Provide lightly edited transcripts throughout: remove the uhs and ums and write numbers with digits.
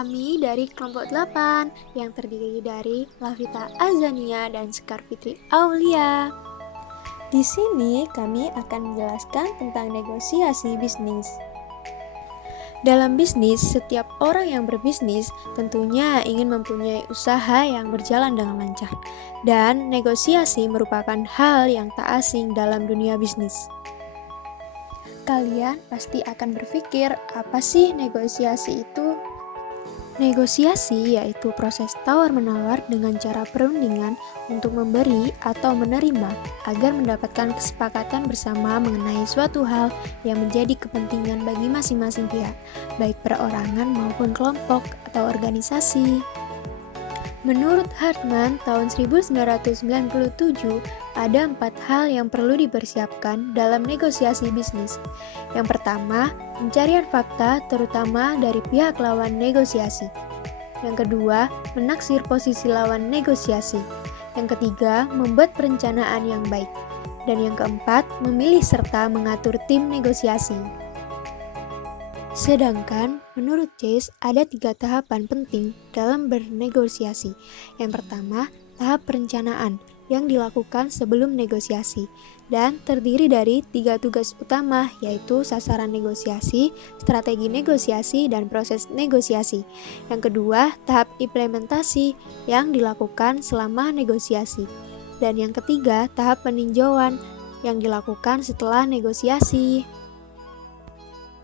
Kami dari kelompok 8 yang terdiri dari Lafita Azania dan Sekar Fitri Aulia. Di sini kami akan menjelaskan tentang negosiasi bisnis. Dalam bisnis, setiap orang yang berbisnis tentunya ingin mempunyai usaha yang berjalan dengan lancar. Dan negosiasi merupakan hal yang tak asing dalam dunia bisnis. Kalian pasti akan berpikir, apa sih negosiasi itu? Negosiasi yaitu proses tawar-menawar dengan cara perundingan untuk memberi atau menerima agar mendapatkan kesepakatan bersama mengenai suatu hal yang menjadi kepentingan bagi masing-masing pihak, baik perorangan maupun kelompok atau organisasi. Menurut Hartman, tahun 1997, ada 4 hal yang perlu dipersiapkan dalam negosiasi bisnis. Yang pertama, pencarian fakta terutama dari pihak lawan negosiasi. Yang kedua, menaksir posisi lawan negosiasi. Yang ketiga, membuat perencanaan yang baik. Dan yang keempat, memilih serta mengatur tim negosiasi. Sedangkan, menurut Chase, ada 3 tahapan penting dalam bernegosiasi. Yang pertama, tahap perencanaan yang dilakukan sebelum negosiasi dan terdiri dari 3 tugas utama, yaitu sasaran negosiasi, strategi negosiasi, dan proses negosiasi. Yang kedua, tahap implementasi yang dilakukan selama negosiasi. Dan yang ketiga, tahap peninjauan yang dilakukan setelah negosiasi.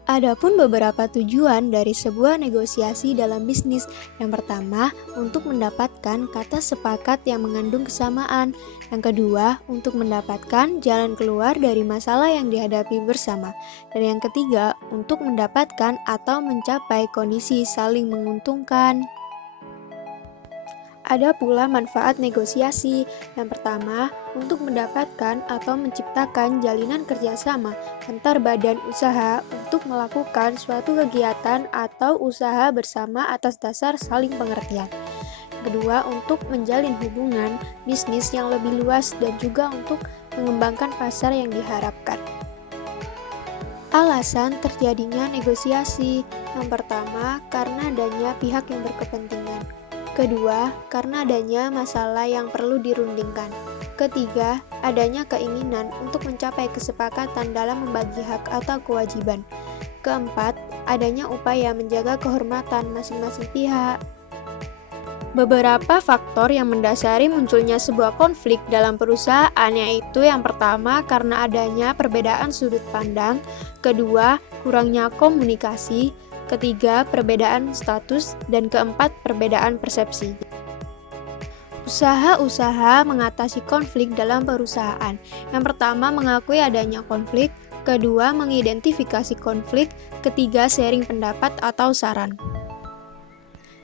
Adapun beberapa tujuan dari sebuah negosiasi dalam bisnis. Yang pertama, untuk mendapatkan kata sepakat yang mengandung kesamaan. Yang kedua, untuk mendapatkan jalan keluar dari masalah yang dihadapi bersama. Dan yang ketiga, untuk mendapatkan atau mencapai kondisi saling menguntungkan. Ada pula manfaat negosiasi. Yang pertama, untuk mendapatkan atau menciptakan jalinan kerjasama antar badan usaha untuk melakukan suatu kegiatan atau usaha bersama atas dasar saling pengertian. Kedua, untuk menjalin hubungan bisnis yang lebih luas dan juga untuk mengembangkan pasar yang diharapkan. Alasan terjadinya negosiasi. Yang pertama, karena adanya pihak yang berkepentingan. Kedua, karena adanya masalah yang perlu dirundingkan. Ketiga, adanya keinginan untuk mencapai kesepakatan dalam membagi hak atau kewajiban. Keempat, adanya upaya menjaga kehormatan masing-masing pihak. Beberapa faktor yang mendasari munculnya sebuah konflik dalam perusahaan yaitu yang pertama, karena adanya perbedaan sudut pandang. Kedua, kurangnya komunikasi. Ketiga, perbedaan status, dan keempat, perbedaan persepsi. Usaha-usaha mengatasi konflik dalam perusahaan. Yang pertama, mengakui adanya konflik. Kedua, mengidentifikasi konflik. Ketiga, sharing pendapat atau saran.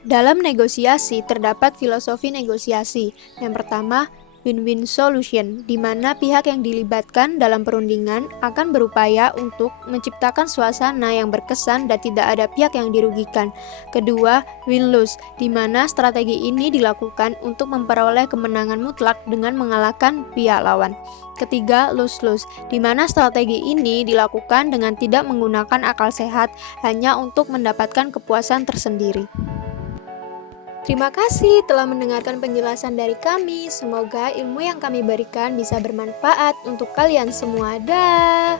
Dalam negosiasi, terdapat filosofi negosiasi. Yang pertama, win-win solution, di mana pihak yang dilibatkan dalam perundingan akan berupaya untuk menciptakan suasana yang berkesan dan tidak ada pihak yang dirugikan. Kedua, win-lose, di mana strategi ini dilakukan untuk memperoleh kemenangan mutlak dengan mengalahkan pihak lawan. Ketiga, lose-lose, di mana strategi ini dilakukan dengan tidak menggunakan akal sehat, hanya untuk mendapatkan kepuasan tersendiri. Terima kasih telah mendengarkan penjelasan dari kami. Semoga ilmu yang kami berikan bisa bermanfaat untuk kalian semua. Dah.